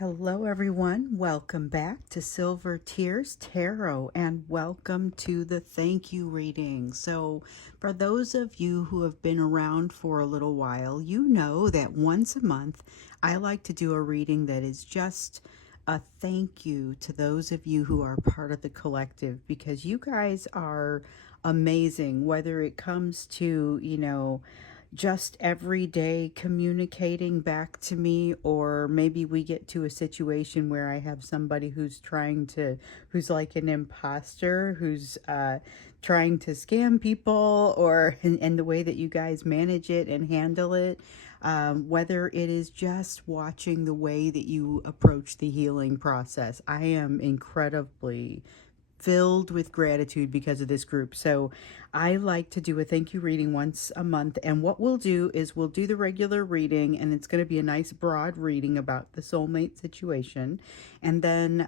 Hello everyone, welcome back to Silver Tears Tarot and welcome to the thank you reading. So for those of you who have been around for a little while, you know that once a month I like to do a reading that is just a thank you to those of you who are part of the collective, because you guys are amazing, whether it comes to, just every day communicating back to me, or maybe we get to a situation where I have somebody who's like an imposter, who's trying to scam people, or and the way that you guys manage it and handle it. Whether it is just watching the way that you approach the healing process, I am incredibly filled with gratitude because of this group. So I like to do a thank you reading once a month, and what we'll do is we'll do the regular reading, and it's going to be a nice broad reading about the soulmate situation. And then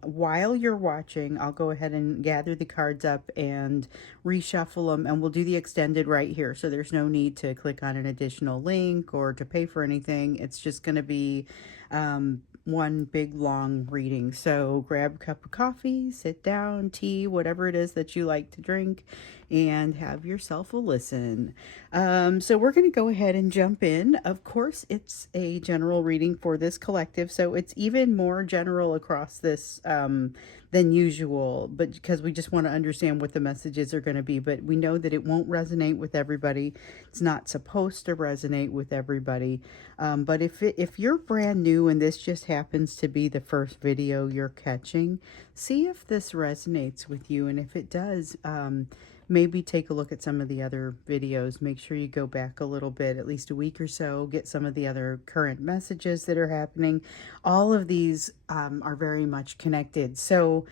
while you're watching, I'll go ahead and gather the cards up and reshuffle them, and we'll do the extended right here. So there's no need to click on an additional link or to pay for anything. It's just going to be one big long reading. So grab a cup of coffee, sit down, tea, whatever it is that you like to drink, and have yourself a listen. So we're going to go ahead and jump in. Of course, it's a general reading for this collective, so it's even more general across this than usual, but because we just want to understand what the messages are going to be. But we know that it won't resonate with everybody. It's not supposed to resonate with everybody. But if you're brand new and this just happens to be the first video you're catching, see if this resonates with you. And if it does, maybe take a look at some of the other videos. Make sure you go back a little bit, at least a week or so, get some of the other current messages that are happening. All of these are very much connected. So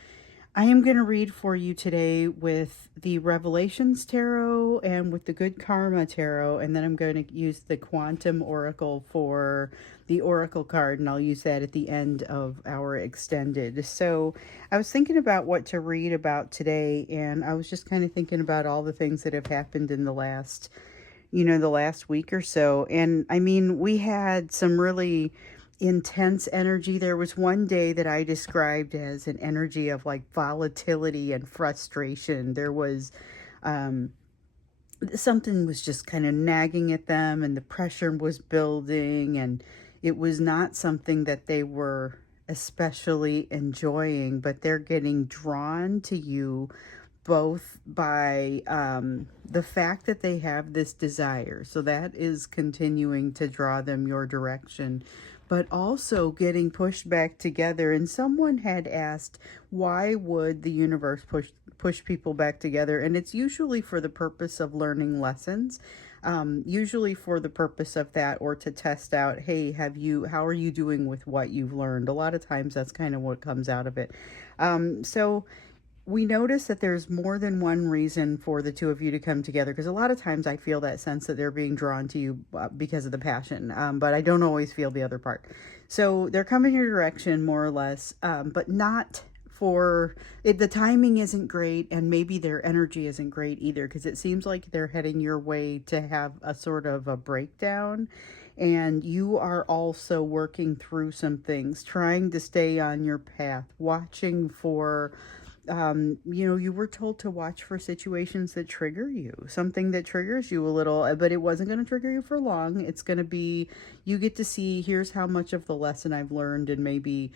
I am going to read for you today with the Revelations Tarot and with the Good Karma Tarot, and then I'm going to use the Quantum Oracle for the Oracle card, and I'll use that at the end of our extended. So I was thinking about what to read about today, and I was just kind of thinking about all the things that have happened in the last week or so. And I mean, we had some really intense energy. There was one day that I described as an energy of like volatility and frustration. There was something was just kind of nagging at them, and the pressure was building, and it was not something that they were especially enjoying, but they're getting drawn to you both by the fact that they have this desire. So that is continuing to draw them your direction, but also getting pushed back together. And someone had asked, why would the universe push people back together? And it's usually for the purpose of learning lessons. Usually for the purpose of that, or to test out, hey, how are you doing with what you've learned? A lot of times that's kind of what comes out of it. So we notice that there's more than one reason for the two of you to come together, because a lot of times I feel that sense that they're being drawn to you because of the passion, but I don't always feel the other part. So they're coming your direction more or less, but not for it. The timing isn't great, and maybe their energy isn't great either, because it seems like they're heading your way to have a sort of a breakdown. And you are also working through some things, trying to stay on your path, watching for you were told to watch for situations that trigger you, something that triggers you a little, but it wasn't going to trigger you for long. It's going to be, you get to see, here's how much of the lesson I've learned, and maybe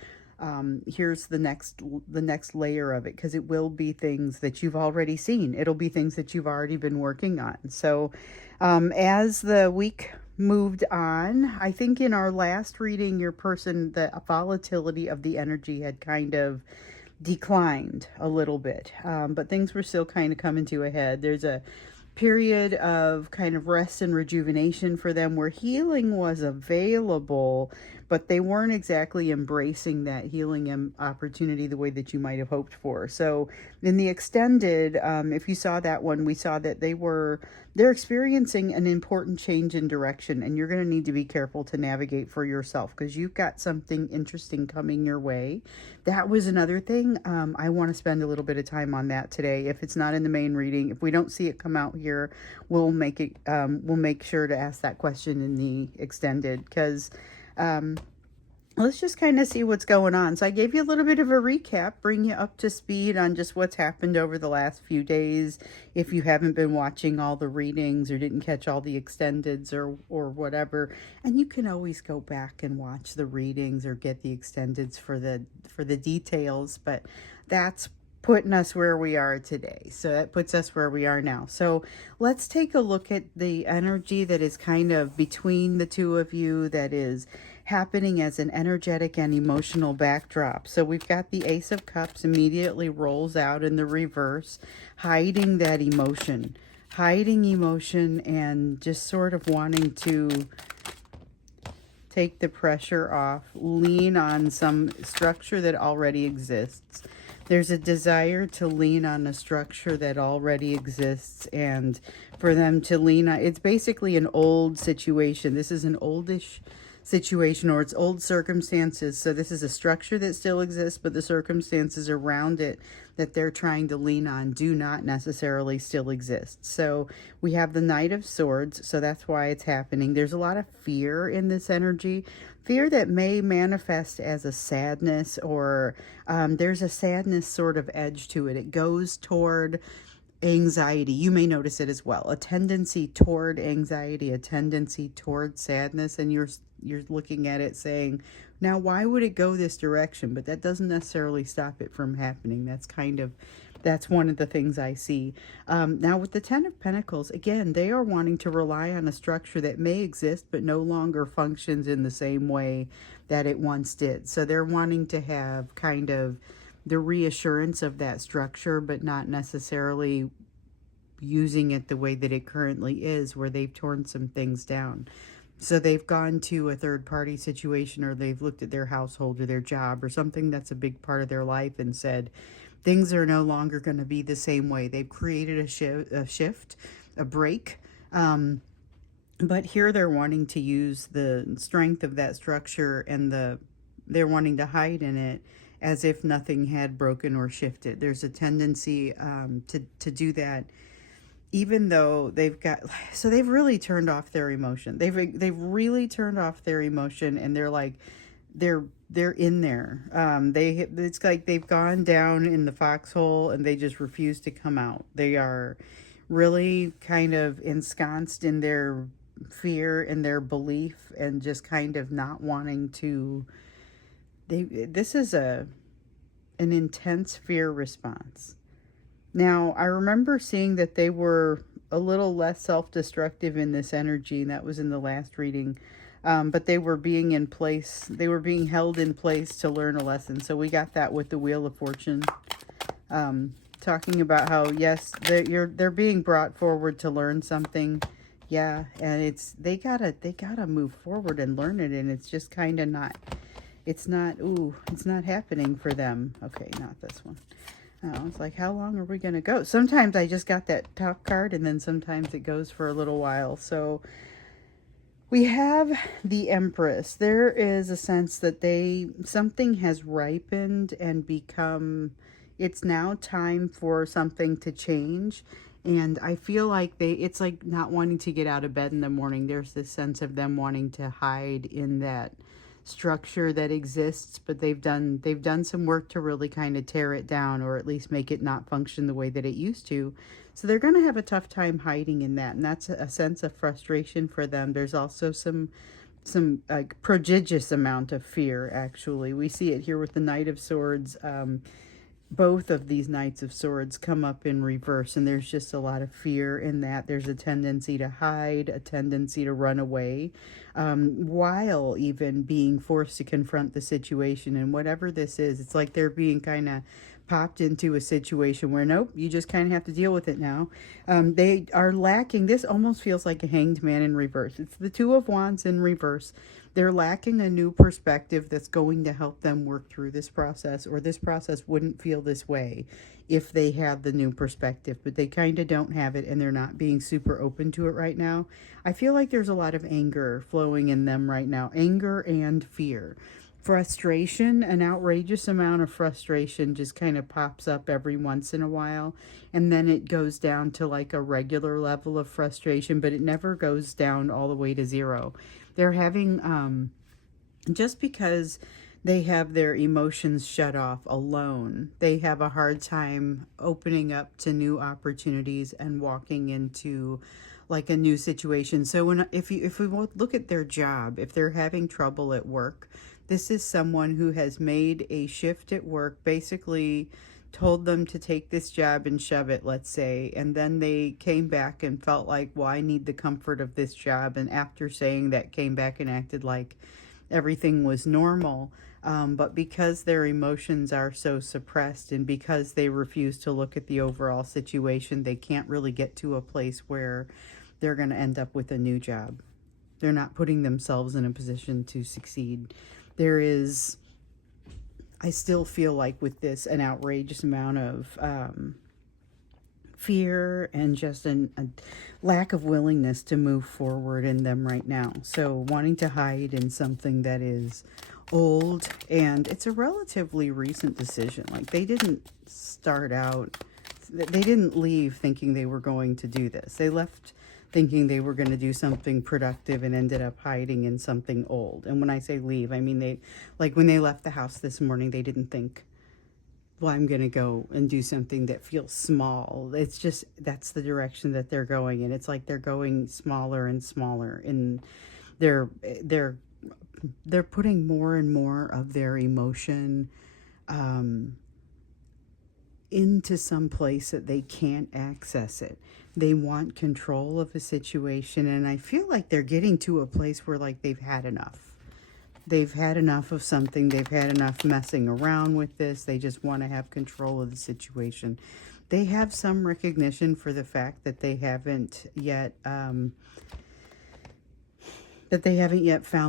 here's the next layer of it, because it will be things that you've already seen. It'll be things that you've already been working on. So as the week moved on, I think in our last reading, the volatility of the energy had kind of declined a little bit, but things were still kind of coming to a head. There's a period of kind of rest and rejuvenation for them, where healing was available, but they weren't exactly embracing that healing opportunity the way that you might have hoped for. So in the extended, if you saw that one, we saw that they're experiencing an important change in direction, and you're going to need to be careful to navigate for yourself, because you've got something interesting coming your way. That was another thing. I want to spend a little bit of time on that today. If it's not in the main reading, if we don't see it come out here, we'll make sure to ask that question in the extended, because let's just kind of see what's going on. So I gave you a little bit of a recap, bring you up to speed on just what's happened over the last few days. If you haven't been watching all the readings or didn't catch all the extendeds or whatever, and you can always go back and watch the readings or get the extendeds for the details, but that's putting us where we are today. So that puts us where we are now. So let's take a look at the energy that is kind of between the two of you, that is happening as an energetic and emotional backdrop. So we've got the Ace of Cups immediately rolls out in the reverse, hiding that emotion, and just sort of wanting to take the pressure off, lean on some structure that already exists. There's a desire to lean on a structure that already exists, and for them to lean on, it's basically an old situation. This is an oldish situation, or it's old circumstances. So this is a structure that still exists, but the circumstances around it that they're trying to lean on do not necessarily still exist. So we have the Knight of Swords, so that's why it's happening. There's a lot of fear in this energy, fear that may manifest as a sadness, or there's a sadness sort of edge to it. It goes toward anxiety. You may notice it as well, a tendency toward anxiety, a tendency toward sadness, and you're looking at it saying, now why would it go this direction? But that doesn't necessarily stop it from happening. That's one of the things I see. Now with the Ten of Pentacles, again, they are wanting to rely on a structure that may exist but no longer functions in the same way that it once did. So they're wanting to have kind of the reassurance of that structure, but not necessarily using it the way that it currently is, where they've torn some things down. So they've gone to a third party situation, or they've looked at their household or their job or something that's a big part of their life and said, things are no longer going to be the same way. They've created a shift, a break. But here they're wanting to use the strength of that structure, and they're wanting to hide in it as if nothing had broken or shifted. There's a tendency to do that, even though they've really turned off their emotion. They've really turned off their emotion, and they're like, they're in there. It's like they've gone down in the foxhole and they just refuse to come out. They are really kind of ensconced in their fear and their belief, and just kind of not wanting to. This is an intense fear response. Now, I remember seeing that they were a little less self-destructive in this energy, and that was in the last reading. But they were being held in place to learn a lesson. So we got that with the Wheel of Fortune, talking about how, yes, they're being brought forward to learn something. Yeah, and they gotta move forward and learn it, and it's just kind of not. It's not happening for them. Okay, not this one. It's like, how long are we going to go? Sometimes I just got that top card, and then sometimes it goes for a little while. So we have the Empress. There is a sense that something has ripened and become, it's now time for something to change. And I feel like it's like not wanting to get out of bed in the morning. There's this sense of them wanting to hide in that structure that exists, but they've done some work to really kind of tear it down, or at least make it not function the way that it used to. So they're going to have a tough time hiding in that, and that's a sense of frustration for them. There's also some like prodigious amount of fear. Actually, we see it here with the Knight of Swords. Both of these Knights of Swords come up in reverse, and there's just a lot of fear in that. There's a tendency to hide, a tendency to run away, while even being forced to confront the situation. And whatever this is, it's like they're being kind of popped into a situation where, nope, you just kind of have to deal with it now. They are lacking. This almost feels like a Hanged Man in reverse. It's the Two of Wands in reverse. They're lacking a new perspective that's going to help them work through this process, or this process wouldn't feel this way if they had the new perspective, but they kind of don't have it, and they're not being super open to it right now. I feel like there's a lot of anger flowing in them right now, anger and fear. Frustration, an outrageous amount of frustration just kind of pops up every once in a while, and then it goes down to like a regular level of frustration, but it never goes down all the way to zero. They're having just because they have their emotions shut off alone, they have a hard time opening up to new opportunities and walking into like a new situation. So when if we look at their job, if they're having trouble at work, this is someone who has made a shift at work, basically told them to take this job and shove it, let's say, and then they came back and felt like, well, I need the comfort of this job, and after saying that came back and acted like everything was normal. But because their emotions are so suppressed and because they refuse to look at the overall situation, they can't really get to a place where they're going to end up with a new job. They're not putting themselves in a position to succeed. There is, I still feel like with this, an outrageous amount of fear and just a lack of willingness to move forward in them right now. So wanting to hide in something that is old, and it's a relatively recent decision. Like they didn't start out, they didn't leave thinking they were going to do this. They left thinking they were going to do something productive and ended up hiding in something old. And when I say leave, I mean they, like when they left the house this morning, they didn't think, well, I'm going to go and do something that feels small. It's just, that's the direction that they're going. And it's like they're going smaller and smaller. And they're, they're, they're putting more and more of their emotion into some place that they can't access it. They want control of a situation. And I feel like they're getting to a place where like they've had enough. They've had enough of something. They've had enough messing around with this. They just want to have control of the situation. They have some recognition for the fact that they haven't yet found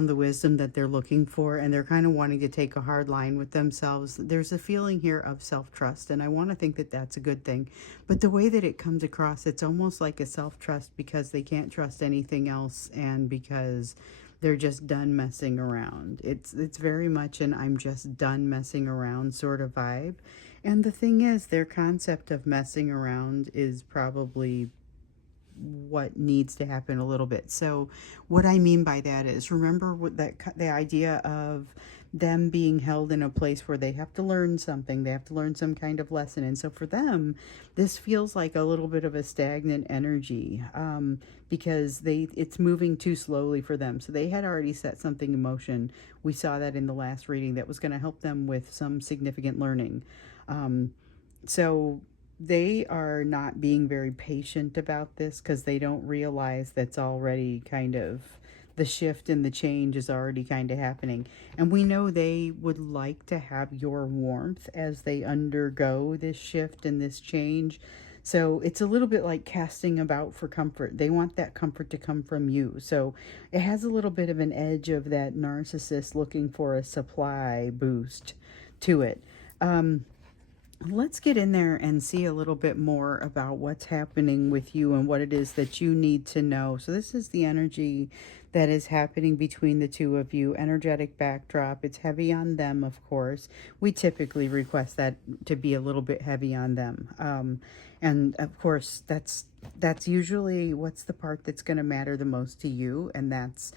the wisdom that they're looking for, and they're kind of wanting to take a hard line with themselves. There's a feeling here of self-trust, and I want to think that that's a good thing. But the way that it comes across, it's almost like a self-trust because they can't trust anything else, and because they're just done messing around. It's very much an I'm just done messing around sort of vibe. And the thing is, their concept of messing around is probably what needs to happen a little bit. So what I mean by that is, remember what the idea of them being held in a place where they have to learn something, they have to learn some kind of lesson. And so for them, this feels like a little bit of a stagnant energy, because it's moving too slowly for them. So they had already set something in motion. We saw that in the last reading that was going to help them with some significant learning. So they are not being very patient about this because they don't realize that's already kind of, the shift and the change is already kind of happening. And we know they would like to have your warmth as they undergo this shift and this change. So it's a little bit like casting about for comfort. They want that comfort to come from you. So it has a little bit of an edge of that narcissist looking for a supply boost to it. Let's get in there and see a little bit more about what's happening with you and what it is that you need to know. So this is the energy that is happening between the two of you. Energetic backdrop. It's heavy on them, of course. We typically request that to be a little bit heavy on them. And of course, that's usually what's the part that's going to matter the most to you. And that's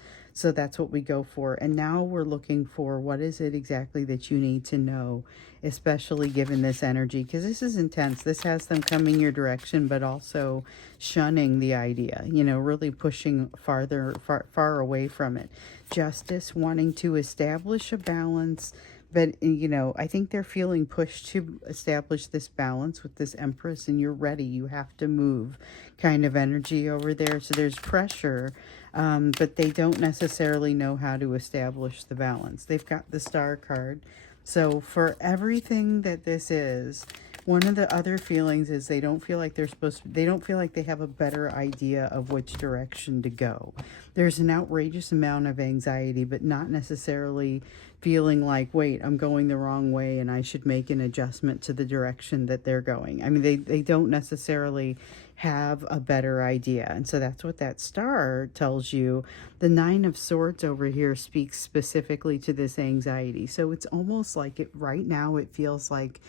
what we go for. And now we're looking for what is it exactly that you need to know, especially given this energy, because this is intense. This has them coming your direction, but also shunning the idea, really pushing far away from it. Justice, wanting to establish a balance. But, I think they're feeling pushed to establish this balance with this Empress, and you're ready. You have to move kind of energy over there. So there's pressure, but they don't necessarily know how to establish the balance. They've got the Star card. So for everything that this is, one of the other feelings is they don't feel like they don't feel like they have a better idea of which direction to go. There's an outrageous amount of anxiety, but not necessarily feeling like, wait, I'm going the wrong way and I should make an adjustment to the direction that they're going. I mean, they don't necessarily have a better idea. And so that's what that star tells you. The Nine of Swords over here speaks specifically to this anxiety. So it's almost like right now it feels like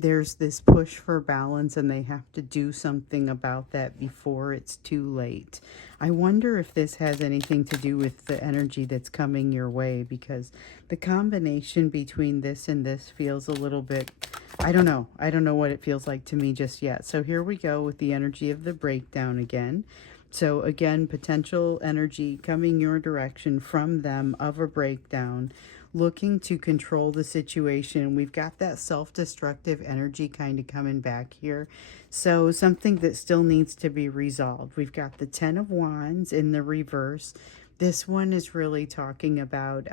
there's this push for balance and they have to do something about that before it's too late. I wonder if this has anything to do with the energy that's coming your way, because the combination between this and this feels a little bit, I don't know. I don't know what it feels like to me just yet. So here we go with the energy of the breakdown again. So again, potential energy coming your direction from them of a breakdown, looking to control the situation. We've got that self-destructive energy kind of coming back here. So something that still needs to be resolved. We've got the Ten of Wands in the reverse. This one is really talking about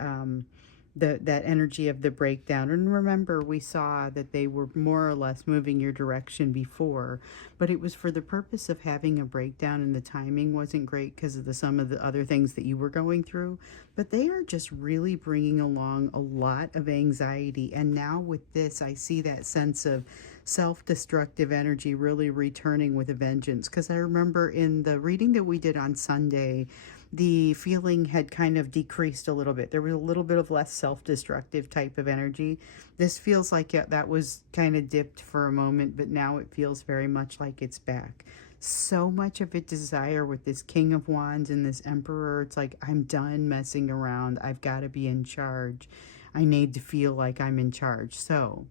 that energy of the breakdown. And remember, we saw that they were more or less moving your direction before, but it was for the purpose of having a breakdown, and the timing wasn't great because of some of the other things that you were going through. But they are just really bringing along a lot of anxiety. And now with this, I see that sense of self-destructive energy really returning with a vengeance. Because I remember in the reading that we did on Sunday, the feeling had kind of decreased a little bit. There was a little bit of less self-destructive type of energy. This feels like that was kind of dipped for a moment, but now it feels very much like it's back. So much of it desire with this King of Wands and this Emperor. It's like, I'm done messing around. I've got to be in charge. I need to feel like I'm in charge. So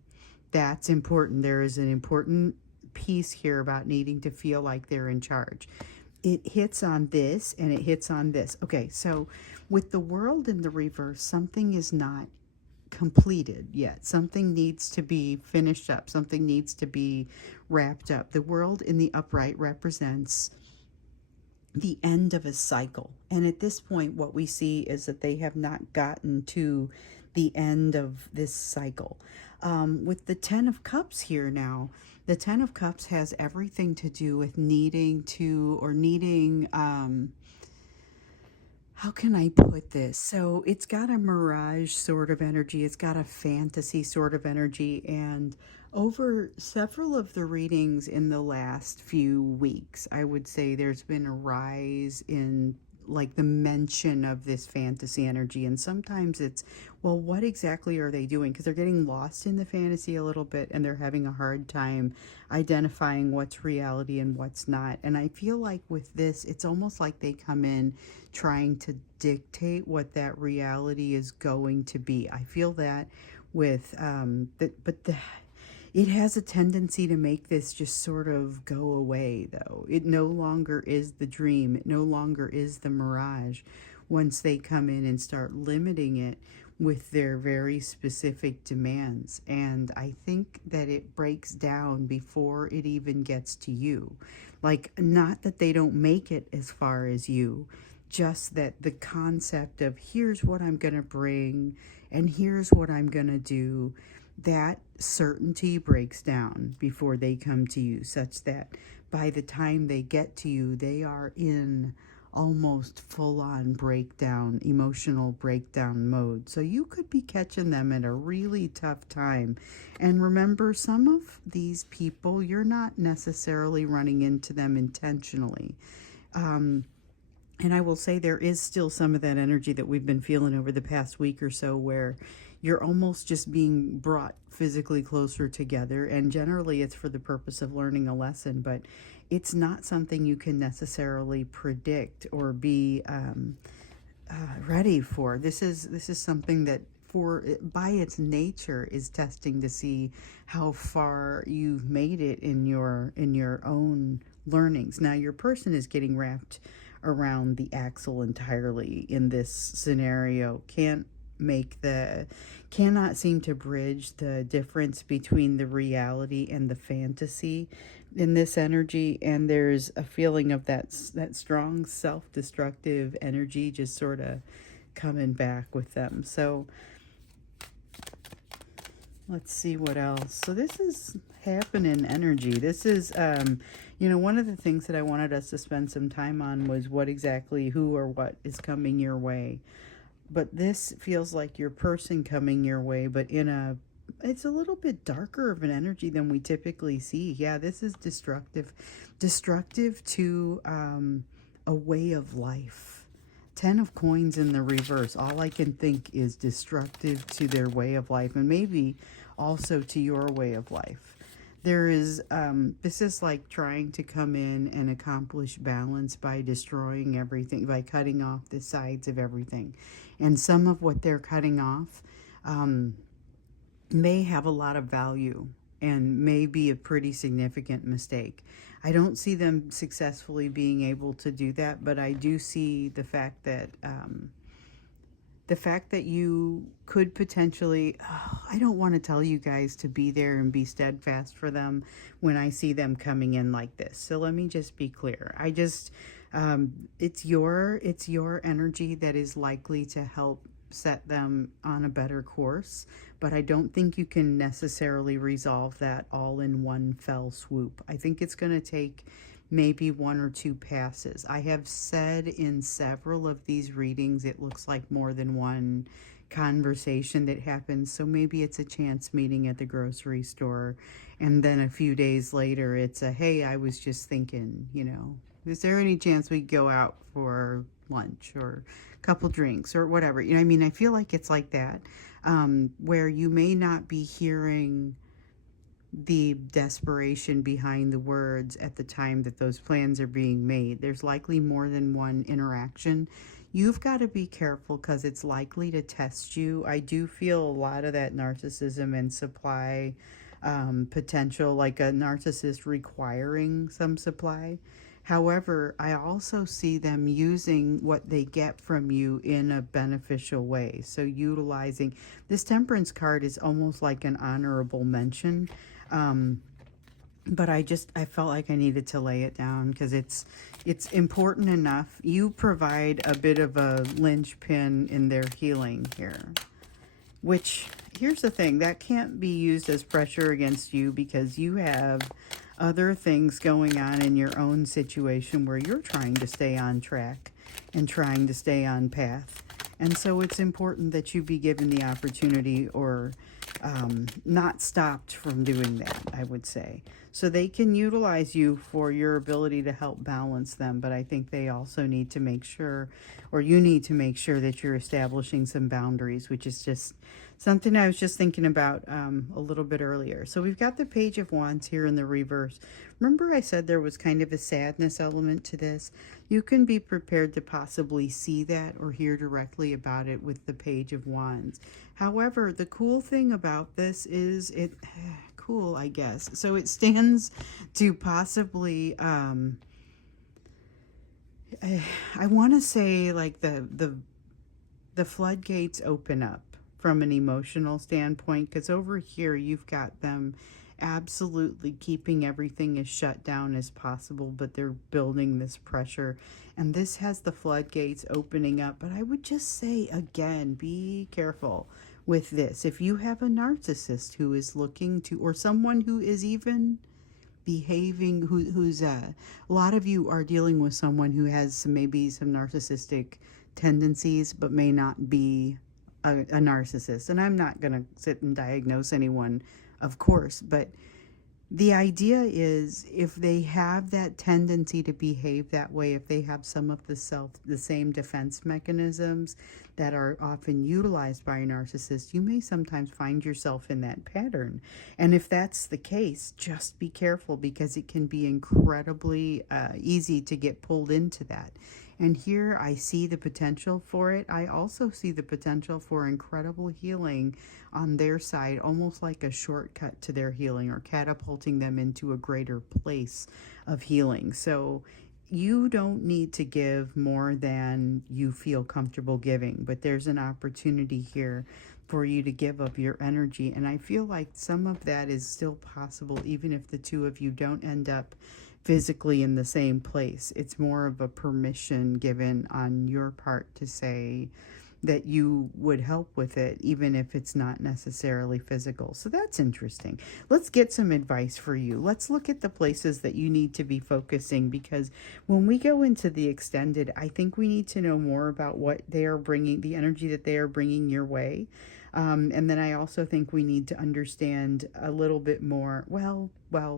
that's important. There is an important piece here about needing to feel like they're in charge. It hits on this and it hits on this. Okay, so with the World in the reverse, something is not completed yet. Something needs to be finished up. Something needs to be wrapped up. The World in the upright represents the end of a cycle. And at this point, what we see is that they have not gotten to the end of this cycle. With the Ten of Cups here now, the Ten of Cups has everything to do with needing to, or needing, how can I put this? So it's got a mirage sort of energy. It's got a fantasy sort of energy. And over several of the readings in the last few weeks, I would say there's been a rise in like the mention of this fantasy energy. And sometimes it's, well, what exactly are they doing? Because they're getting lost in the fantasy a little bit and they're having a hard time identifying what's reality and what's not. And I feel like with this, it's almost like they come in trying to dictate what that reality is going to be. I feel that with, it has a tendency to make this just sort of go away, though. It no longer is the dream. It no longer is the mirage once they come in and start limiting it with their very specific demands. And I think that it breaks down before it even gets to you. Like, not that they don't make it as far as you, just that the concept of here's what I'm going to bring and here's what I'm going to do, that certainty breaks down before they come to you, such that by the time they get to you, they are in almost full-on breakdown, emotional breakdown mode. So you could be catching them at a really tough time. And remember, some of these people, you're not necessarily running into them intentionally. And I will say there is still some of that energy that we've been feeling over the past week or so, where you're almost just being brought physically closer together. And generally it's for the purpose of learning a lesson, but it's not something you can necessarily predict or be ready for. This is something that by its nature is testing to see how far you've made it in your own learnings. Now your person is getting wrapped around the axle entirely in this scenario. Cannot seem to bridge the difference between the reality and the fantasy in this energy. And there's a feeling of that strong self-destructive energy just sort of coming back with them. So let's see what else. So this is happening energy. This is, one of the things that I wanted us to spend some time on was what exactly, who or what is coming your way. But this feels like your person coming your way, but it's a little bit darker of an energy than we typically see. Yeah, this is destructive to a way of life. 10 of coins in the reverse. All I can think is destructive to their way of life, and maybe also to your way of life. there is this is like trying to come in and accomplish balance by destroying everything, by cutting off the sides of everything. And some of what they're cutting off um, may have a lot of value and may be a pretty significant mistake. I don't see them successfully being able to do that, but I do see the fact that you could potentially, oh, I don't want to tell you guys to be there and be steadfast for them when I see them coming in like this. So let me just be clear. It's your energy that is likely to help set them on a better course, but I don't think you can necessarily resolve that all in one fell swoop. I think it's going to take maybe one or two passes. I have said in several of these readings, it looks like more than one conversation that happens. So maybe it's a chance meeting at the grocery store, and then a few days later, it's a, hey, I was just thinking, is there any chance we go out for lunch or a couple drinks or whatever? I mean, I feel like it's like that, where you may not be hearing the desperation behind the words at the time that those plans are being made. There's likely more than one interaction. You've got to be careful because it's likely to test you. I do feel a lot of that narcissism and supply potential, like a narcissist requiring some supply. However, I also see them using what they get from you in a beneficial way. So utilizing this temperance card is almost like an honorable mention. But I felt like I needed to lay it down because it's important enough. You provide a bit of a linchpin in their healing here, which, here's the thing, that can't be used as pressure against you because you have other things going on in your own situation where you're trying to stay on track and trying to stay on path. And so it's important that you be given the opportunity or not stopped from doing that, I would say. So they can utilize you for your ability to help balance them, but I think they also need to make sure, or you need to make sure that you're establishing some boundaries, which is just something I was just thinking about a little bit earlier. So we've got the Page of Wands here in the reverse. Remember I said there was kind of a sadness element to this? You can be prepared to possibly see that or hear directly about it with the Page of Wands. However, the cool thing about this is cool, I guess. So it stands to possibly, I want to say like the floodgates open up from an emotional standpoint, because over here you've got them absolutely keeping everything as shut down as possible, but they're building this pressure, and this has the floodgates opening up. But I would just say again, be careful with this. If you have a narcissist who is looking to, or someone who is even behaving, who's a lot of you are dealing with someone who has maybe some narcissistic tendencies but may not be a narcissist. And I'm not going to sit and diagnose anyone, of course, but the idea is if they have that tendency to behave that way, if they have some of the same defense mechanisms that are often utilized by a narcissist, you may sometimes find yourself in that pattern. And if that's the case, just be careful, because it can be incredibly easy to get pulled into that. And here I see the potential for it. I also see the potential for incredible healing on their side, almost like a shortcut to their healing or catapulting them into a greater place of healing. So you don't need to give more than you feel comfortable giving, but there's an opportunity here for you to give up your energy. And I feel like some of that is still possible, even if the two of you don't end up physically in the same place. It's more of a permission given on your part to say that you would help with it, even if it's not necessarily physical. So that's interesting. Let's get some advice for you. Let's look at the places that you need to be focusing, because when we go into the extended, I think we need to know more about what they are bringing, the energy that they are bringing your way. And then I also think we need to understand a little bit more.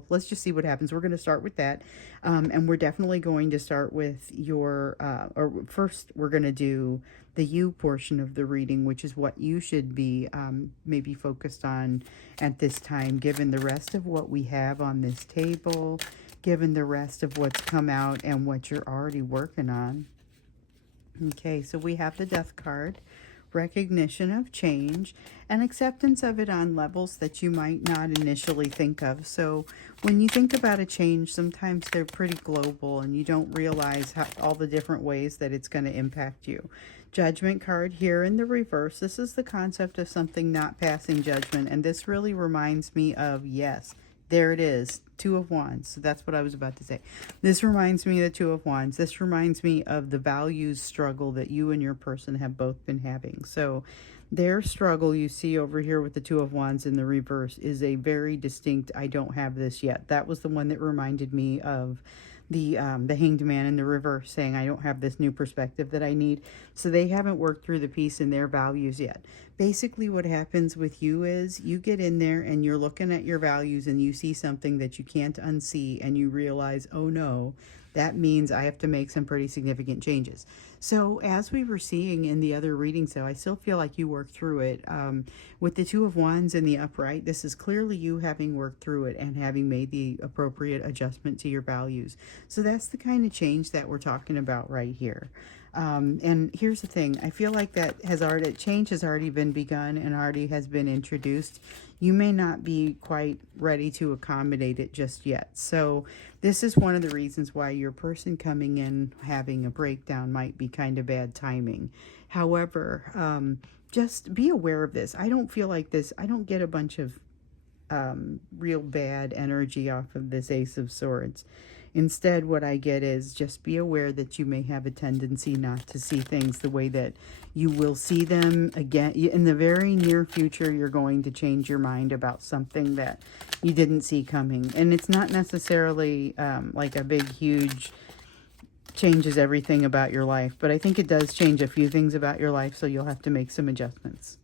Let's just see what happens. We're going to start with that. And we're definitely going to start with your, or first, we're going to do the you portion of the reading, which is what you should be maybe focused on at this time, given the rest of what we have on this table, given the rest of what's come out and what you're already working on. Okay, so we have the Death card, recognition of change, and acceptance of it on levels that you might not initially think of. So when you think about a change, sometimes they're pretty global and you don't realize all the different ways that it's going to impact you. Judgment card here in the reverse. This is the concept of something not passing judgment, and this really reminds me of, yes, there it is, Two of Wands. So that's what I was about to say. This reminds me of the Two of Wands. This reminds me of the values struggle that you and your person have both been having. So their struggle you see over here with the Two of Wands in the reverse is a very distinct, I don't have this yet. That was the one that reminded me of the Hanged Man in the reverse, saying I don't have this new perspective that I need. So they haven't worked through the piece in their values yet. Basically what happens with you is you get in there and you're looking at your values and you see something that you can't unsee and you realize, oh no, that means I have to make some pretty significant changes. So as we were seeing in the other readings, though, I still feel like you worked through it. With the Two of Wands in the upright, this is clearly you having worked through it and having made the appropriate adjustment to your values. So that's the kind of change that we're talking about right here. And here's the thing, I feel like change has already been begun and already has been introduced. You may not be quite ready to accommodate it just yet. So this is one of the reasons why your person coming in having a breakdown might be kind of bad timing. However, just be aware of this. I don't feel like this, I don't get a bunch of real bad energy off of this Ace of Swords. Instead, what I get is just be aware that you may have a tendency not to see things the way that you will see them again. In the very near future, you're going to change your mind about something that you didn't see coming. And it's not necessarily like a big, huge changes everything about your life. But I think it does change a few things about your life, so you'll have to make some adjustments.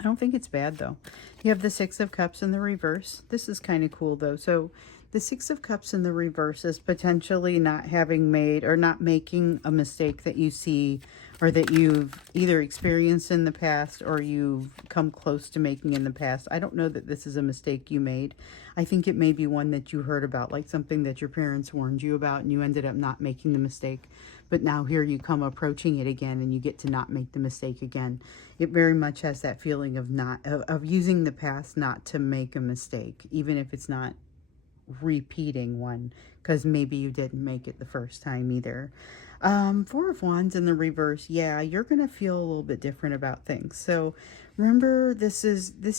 I don't think it's bad, though. You have the Six of Cups in the reverse. This is kind of cool, though. So the Six of Cups in the reverse is potentially not having made or not making a mistake that you see or that you've either experienced in the past or you've come close to making in the past. I don't know that this is a mistake you made. I think it may be one that you heard about, like something that your parents warned you about and you ended up not making the mistake. But now here you come approaching it again and you get to not make the mistake again. It very much has that feeling of using the past not to make a mistake, even if it's not repeating one, because maybe you didn't make it the first time either. Four of Wands in the reverse. Yeah, you're gonna feel a little bit different about things. So remember, this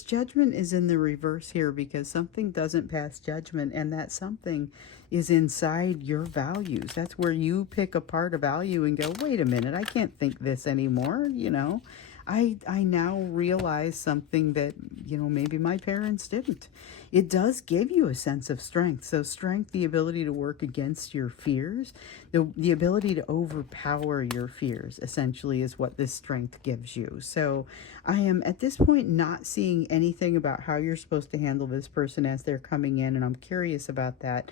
judgment is in the reverse here because something doesn't pass judgment, and that something is inside your values. That's where you pick apart a value and go, wait a minute, I can't think this anymore. I now realize something that, maybe my parents didn't. It does give you a sense of strength. So strength, the ability to work against your fears, the ability to overpower your fears, essentially, is what this strength gives you. So I am, at this point, not seeing anything about how you're supposed to handle this person as they're coming in, and I'm curious about that.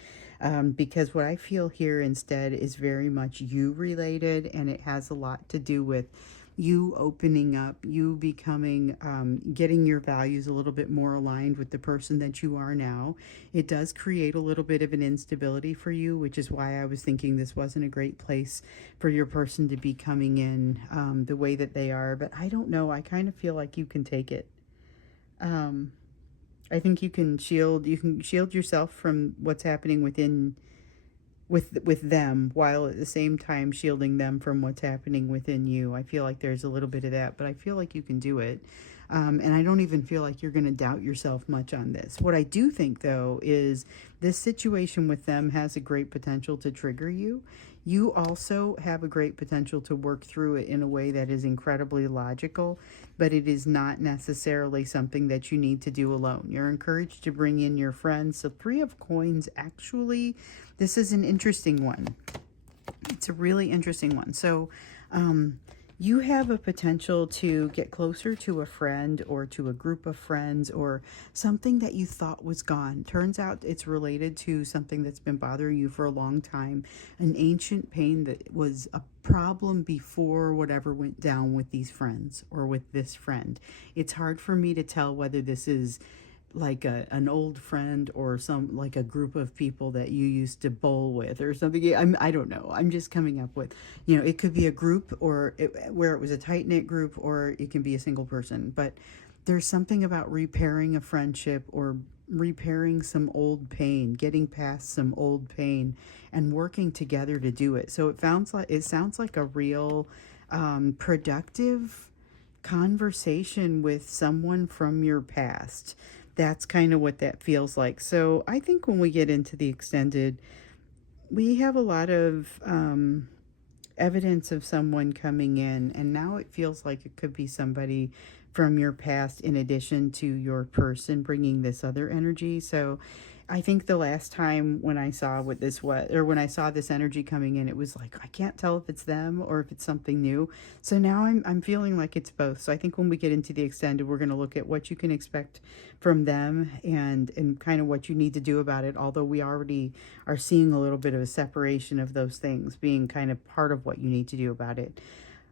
Because what I feel here instead is very much you related, and it has a lot to do with you opening up, you becoming, getting your values a little bit more aligned with the person that you are now. It does create a little bit of an instability for you, which is why I was thinking this wasn't a great place for your person to be coming in the way that they are. But I don't know, I kind of feel like you can take it. I think you can shield yourself from what's happening within with them, while at the same time shielding them from what's happening within you. I feel like there's a little bit of that, but I feel like you can do it. And I don't even feel like you're going to doubt yourself much on this. What I do think, though, is this situation with them has a great potential to trigger you. You also have a great potential to work through it in a way that is incredibly logical, but it is not necessarily something that you need to do alone. You're encouraged to bring in your friends. So Three of Coins, actually, this is an interesting one. It's a really interesting one. So You have a potential to get closer to a friend or to a group of friends or something that you thought was gone. Turns out it's related to something that's been bothering you for a long time, an ancient pain that was a problem before whatever went down with these friends or with this friend. It's hard for me to tell whether this is like an old friend or some like a group of people that you used to bowl with or something. I don't know. I'm just coming up with, it could be a group where it was a tight knit group, or it can be a single person. But there's something about repairing a friendship or repairing some old pain, getting past some old pain, and working together to do it. So it sounds like a real productive conversation with someone from your past. That's kind of what that feels like. So I think when we get into the extended, we have a lot of evidence of someone coming in, and now it feels like it could be somebody from your past in addition to your person bringing this other energy. So I think the last time when I saw what this was, or when I saw this energy coming in, it was like I can't tell if it's them or if it's something new. So now I'm feeling like it's both. So I think when we get into the extended, we're going to look at what you can expect from them and kind of what you need to do about it. Although we already are seeing a little bit of a separation of those things being kind of part of what you need to do about it.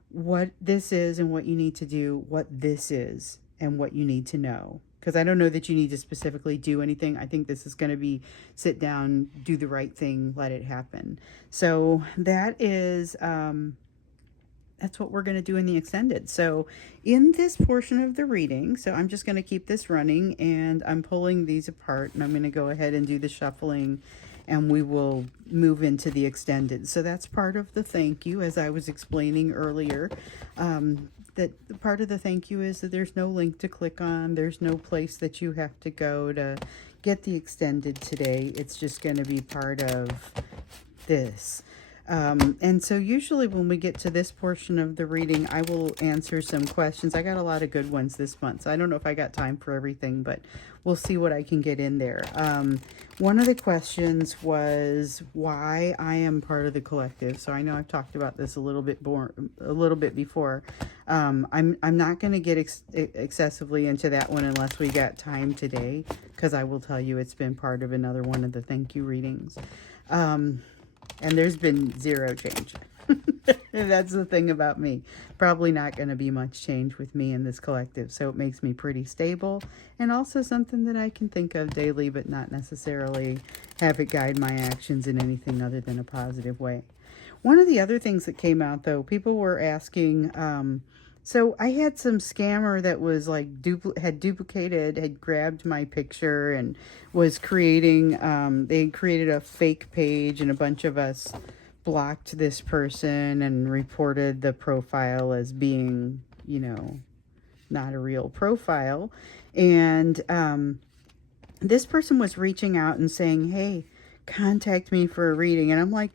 What this is and what you need to do, what this is and what you need to know. Because I don't know that you need to specifically do anything. I think this is going to be sit down, do the right thing, let it happen. So that's what we're going to do in the extended. So in this portion of the reading, so I'm just going to keep this running and I'm pulling these apart, and I'm going to go ahead and do the shuffling, and we will move into the extended. So that's part of the thank you, as I was explaining earlier. That the part of the thank you is that there's no link to click on. There's no place that you have to go to get the extended today. It's just going to be part of this. And so usually when we get to this portion of the reading, I will answer some questions. I got a lot of good ones this month, so I don't know if I got time for everything, but we'll see what I can get in there. One of the questions was why I am part of the collective. So I know I've talked about this a little bit before. I'm not going to get excessively into that one unless we got time today, because I will tell you it's been part of another one of the thank you readings. And there's been zero change. That's the thing about me. Probably not going to be much change with me in this collective. So it makes me pretty stable, and also something that I can think of daily, but not necessarily have it guide my actions in anything other than a positive way. One of the other things that came out, though, people were asking, so I had some scammer that was like had grabbed my picture and was creating, they created a fake page, and a bunch of us blocked this person and reported the profile as being, not a real profile. And this person was reaching out and saying, hey, contact me for a reading. And I'm like,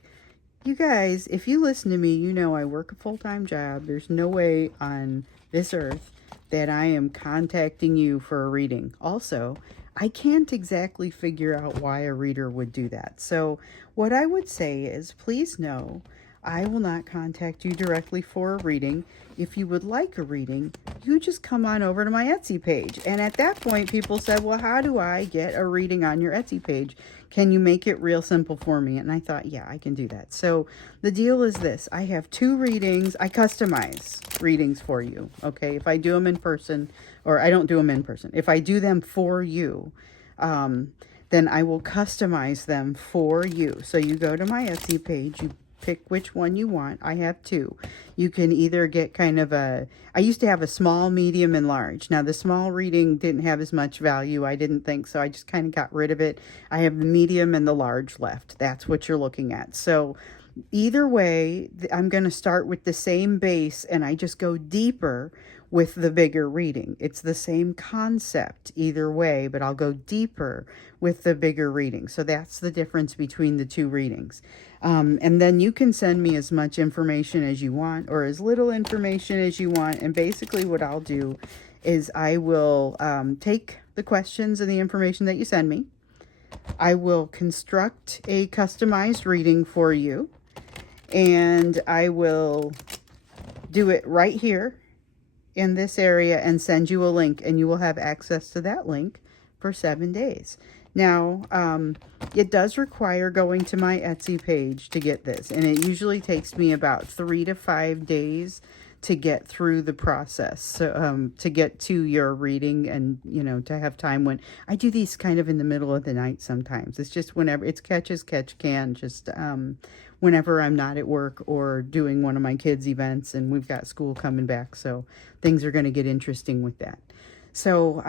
you guys, if you listen to me, you know I work a full-time job. There's no way on this earth that I am contacting you for a reading. Also, I can't exactly figure out why a reader would do that. So what I would say is, please know I will not contact you directly for a reading. If you would like a reading, you just come on over to my Etsy page. And at that point, people said, well, how do I get a reading on your Etsy page? Can you make it real simple for me? And I thought, yeah, I can do that. So the deal is this. I have 2 readings. I customize readings for you. Okay. If I do them in person, or I don't do them in person, if I do them for you, then I will customize them for you. So you go to my Etsy page, you pick which one you want. I have 2. You can either get kind of I used to have a small, medium, and large. Now the small reading didn't have as much value, I didn't think, so I just kind of got rid of it. I have the medium and the large left. That's what you're looking at. So either way, I'm going to start with the same base, and I just go deeper with the bigger reading. It's the same concept either way, but I'll go deeper with the bigger reading. So that's the difference between the 2 readings. And then you can send me as much information as you want, or as little information as you want. And basically what I'll do is I will take the questions and the information that you send me. I will construct a customized reading for you, and I will do it right here in this area and send you a link, and you will have access to that link for 7 days. Now, it does require going to my Etsy page to get this, and it usually takes me about 3 to 5 days to get through the process, so, to get to your reading, and to have time. When I do these kind of in the middle of the night sometimes, it's just whenever it's catch as catch can, just whenever I'm not at work or doing one of my kids' events, and we've got school coming back, so things are going to get interesting with that. So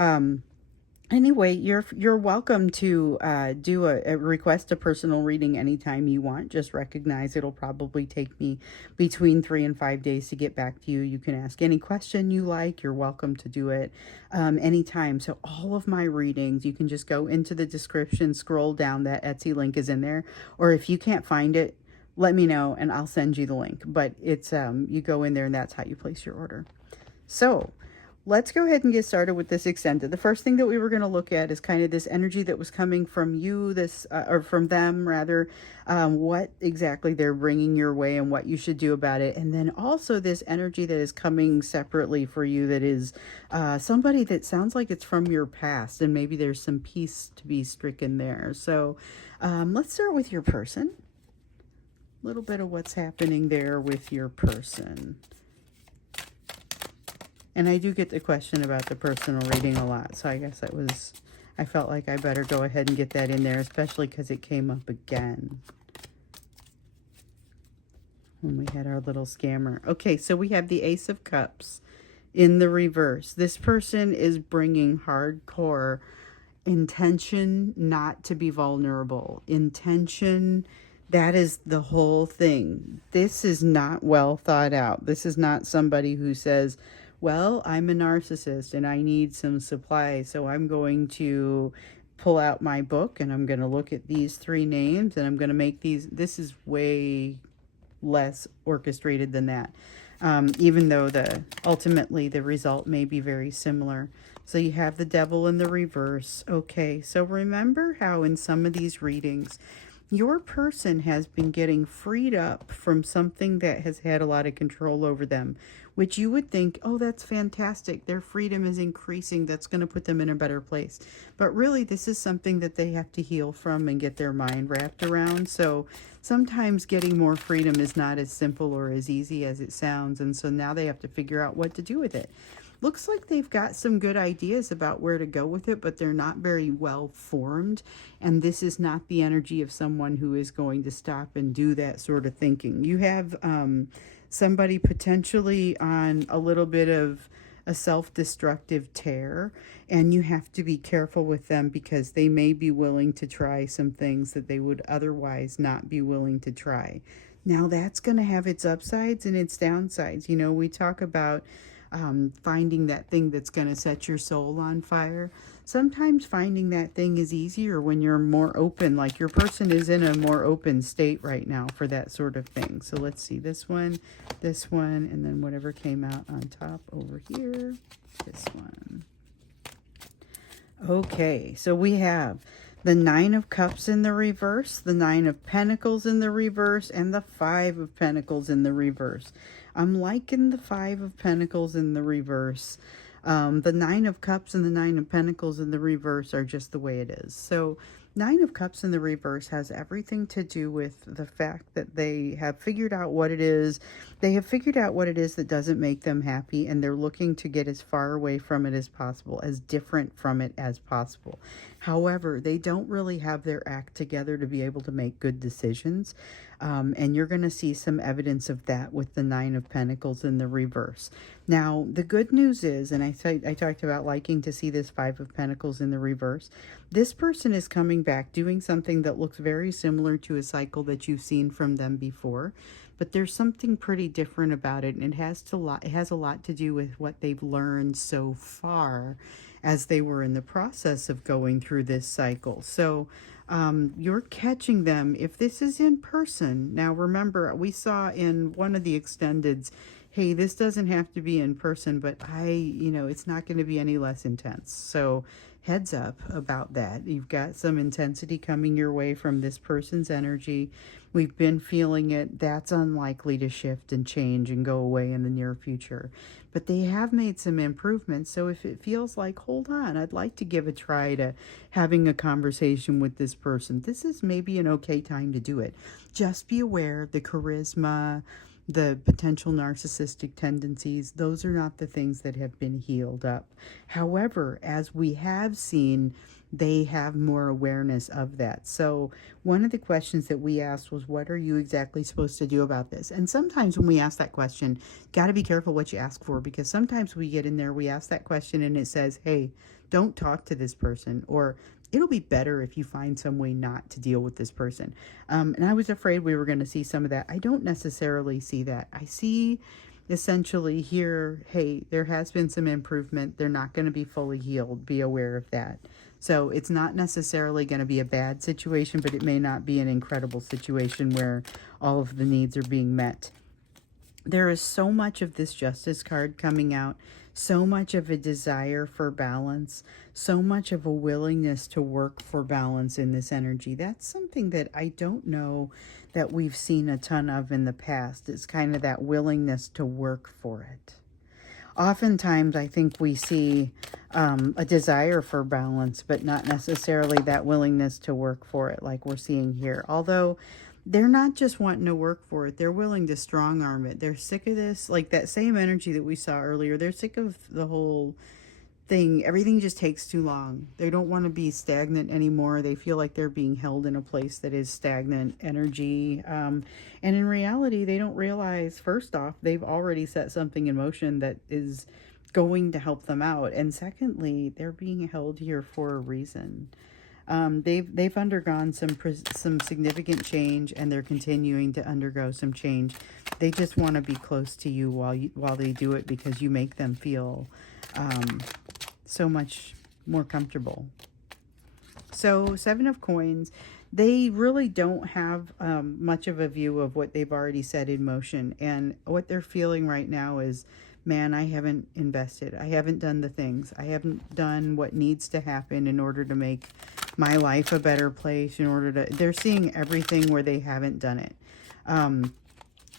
anyway, you're welcome to do a request a personal reading anytime you want. Just recognize it'll probably take me between 3 and 5 days to get back to you. You can ask any question you like. You're welcome to do it anytime. So all of my readings, you can just go into the description, scroll down, that Etsy link is in there. Or if you can't find it, let me know and I'll send you the link. But it's you go in there and that's how you place your order. So let's go ahead and get started with this extended. The first thing that we were going to look at is kind of this energy that was coming from you, or from them rather, what exactly they're bringing your way and what you should do about it. And then also this energy that is coming separately for you, that is somebody that sounds like it's from your past, and maybe there's some peace to be stricken there. So let's start with your person. A little bit of what's happening there with your person. And I do get the question about the personal reading a lot, so I guess I felt like I better go ahead and get that in there, especially because it came up again when we had our little scammer. Okay, so we have the Ace of Cups in the reverse. This person is bringing hardcore intention not to be vulnerable. Intention, that is the whole thing. This is not well thought out. This is not somebody who says, well, I'm a narcissist and I need some supply, so I'm going to pull out my book and I'm going to look at these 3 names and I'm going to make these. This is way less orchestrated than that, even though ultimately the result may be very similar. So you have the Devil in the reverse. Okay, so remember how in some of these readings, your person has been getting freed up from something that has had a lot of control over them, which you would think, oh, that's fantastic. Their freedom is increasing. That's going to put them in a better place. But really, this is something that they have to heal from and get their mind wrapped around. So sometimes getting more freedom is not as simple or as easy as it sounds. And so now they have to figure out what to do with it. Looks like they've got some good ideas about where to go with it, but they're not very well formed. And this is not the energy of someone who is going to stop and do that sort of thinking. You have somebody potentially on a little bit of a self-destructive tear, and you have to be careful with them because they may be willing to try some things that they would otherwise not be willing to try. Now that's going to have its upsides and its downsides. We talk about finding that thing that's going to set your soul on fire. Sometimes finding that thing is easier when you're more open, like your person is in a more open state right now for that sort of thing. So let's see, this one, and then whatever came out on top over here, this one. Okay, so we have the 9 of Cups in the reverse, the 9 of Pentacles in the reverse, and the 5 of Pentacles in the reverse. I'm liking the 5 of Pentacles in the reverse. The 9 of Cups and the 9 of Pentacles in the reverse are just the way it is. So 9 of Cups in the reverse has everything to do with the fact that they have figured out what it is. They have figured out what it is that doesn't make them happy, and they're looking to get as far away from it as possible, as different from it as possible. However, they don't really have their act together to be able to make good decisions. And you're going to see some evidence of that with the 9 of Pentacles in the reverse. Now, the good news is, and I talked about liking to see this 5 of Pentacles in the reverse, this person is coming back doing something that looks very similar to a cycle that you've seen from them before. But there's something pretty different about it, and it has a lot to do with what they've learned so far as they were in the process of going through this cycle. So you're catching them if this is in person. Now remember, we saw in one of the extendeds, hey, this doesn't have to be in person, but it's not going to be any less intense. So heads up about that. You've got some intensity coming your way from this person's energy. We've been feeling it. That's unlikely to shift and change and go away in the near future. But they have made some improvements. So if it feels like, hold on, I'd like to give a try to having a conversation with this person, this is maybe an okay time to do it. Just be aware the charisma, the potential narcissistic tendencies, those are not the things that have been healed up. However, as we have seen, they have more awareness of that. So one of the questions that we asked was, what are you exactly supposed to do about this? And sometimes when we ask that question, got to be careful what you ask for, because sometimes we get in there, we ask that question and it says, hey, don't talk to this person, or it'll be better if you find some way not to deal with this person. And I was afraid we were going to see some of that. I don't necessarily see that. I see essentially here, hey, there has been some improvement. They're not going to be fully healed. Be aware of that. So it's not necessarily going to be a bad situation, but it may not be an incredible situation where all of the needs are being met. There is so much of this justice card coming out, so much of a desire for balance, so much of a willingness to work for balance in this energy. That's something that I don't know that we've seen a ton of in the past. It's kind of that willingness to work for it. Oftentimes, I think we see a desire for balance, but not necessarily that willingness to work for it like we're seeing here. Although they're not just wanting to work for it, they're willing to strong arm it. They're sick of this, like that same energy that we saw earlier. They're sick of the whole thing. Everything just takes too long. They don't want to be stagnant anymore. They feel like they're being held in a place that is stagnant energy. And in reality, they don't realize, first off, they've already set something in motion that is going to help them out. And secondly, they're being held here for a reason. They've undergone some significant change, and they're continuing to undergo some change. They just want to be close to you while they do it, because you make them feel so much more comfortable. So 7 of Coins, they really don't have much of a view of what they've already set in motion, and what they're feeling right now is, man, I haven't invested. I haven't done the things. I haven't done what needs to happen in order to make my life a better place, they're seeing everything where they haven't done it. And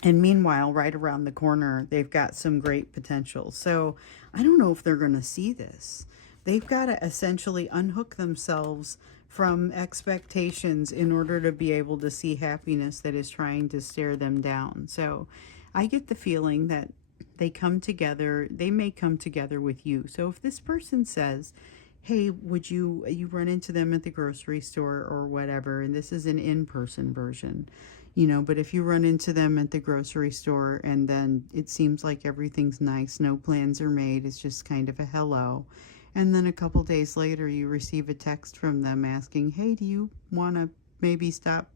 meanwhile, right around the corner, they've got some great potential. So I don't know if they're going to see this. They've got to essentially unhook themselves from expectations in order to be able to see happiness that is trying to stare them down. So I get the feeling that they may come together with you. So if this person says, hey, would you run into them at the grocery store or whatever, and this is an in-person version, but if you run into them at the grocery store and then it seems like everything's nice, no plans are made, it's just kind of a hello, and then a couple days later you receive a text from them asking, hey, do you want to maybe stop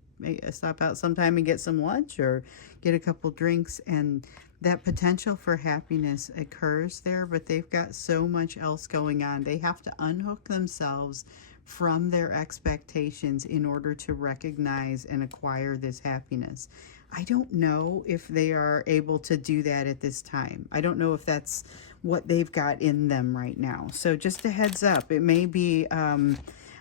out sometime and get some lunch or get a couple drinks? And that potential for happiness occurs there, but they've got so much else going on. They have to unhook themselves from their expectations in order to recognize and acquire this happiness. I don't know if they are able to do that at this time. I don't know if that's what they've got in them right now. So just a heads up, it may be, I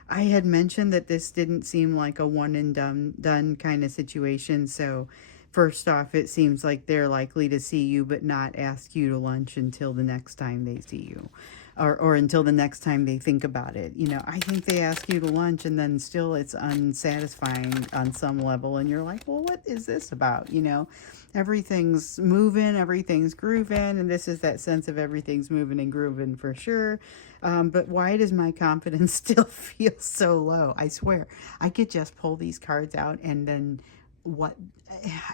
had mentioned that this didn't seem like a one and done kind of situation. So first off, it seems like they're likely to see you but not ask you to lunch until the next time they see you, or until the next time they think about it. I think they ask you to lunch and then still it's unsatisfying on some level, and you're like, well, what is this about? Everything's moving, everything's grooving, and this is that sense of everything's moving and grooving for sure. But why does my confidence still feel so low? I swear, I could just pull these cards out and then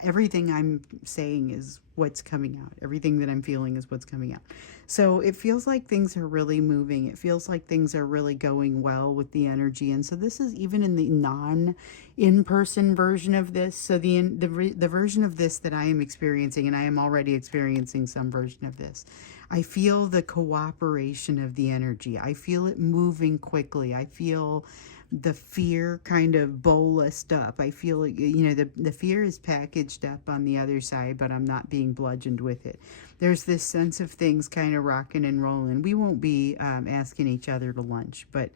everything I'm saying is what's coming out. Everything that I'm feeling is what's coming out. So it feels like things are really moving. It feels like things are really going well with the energy. And so this is even in the non-in-person version of this. So the version of this that I am experiencing, and I am already experiencing some version of this, I feel the cooperation of the energy. I feel it moving quickly. I feel the fear kind of bolused up. I feel the fear is packaged up on the other side, but I'm not being getting bludgeoned with it. There's this sense of things kind of rocking and rolling. We won't be asking each other to lunch, but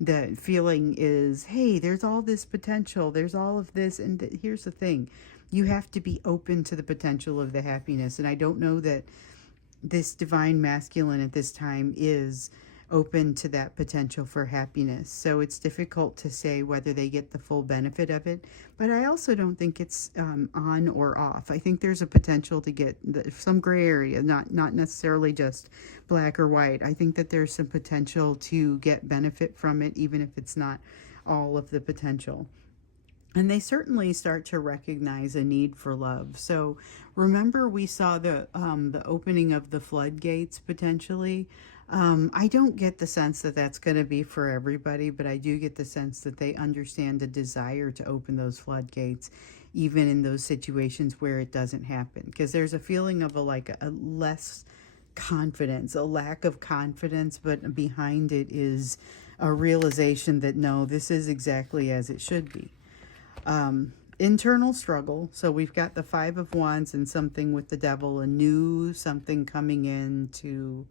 the feeling is, hey, there's all this potential, there's all of this, and here's the thing. You have to be open to the potential of the happiness. And I don't know that this divine masculine at this time is open to that potential for happiness. So it's difficult to say whether they get the full benefit of it. But I also don't think it's on or off. I think there's a potential to get some gray area, not necessarily just black or white. I think that there's some potential to get benefit from it, even if it's not all of the potential. And they certainly start to recognize a need for love. So remember, we saw the opening of the floodgates potentially. I don't get the sense that that's going to be for everybody, but I do get the sense that they understand a desire to open those floodgates, even in those situations where it doesn't happen. Because there's a feeling of a less confidence, a lack of confidence, but behind it is a realization that no, this is exactly as it should be. Internal struggle. So we've got the Five of Wands and something with the Devil, a new something coming in to,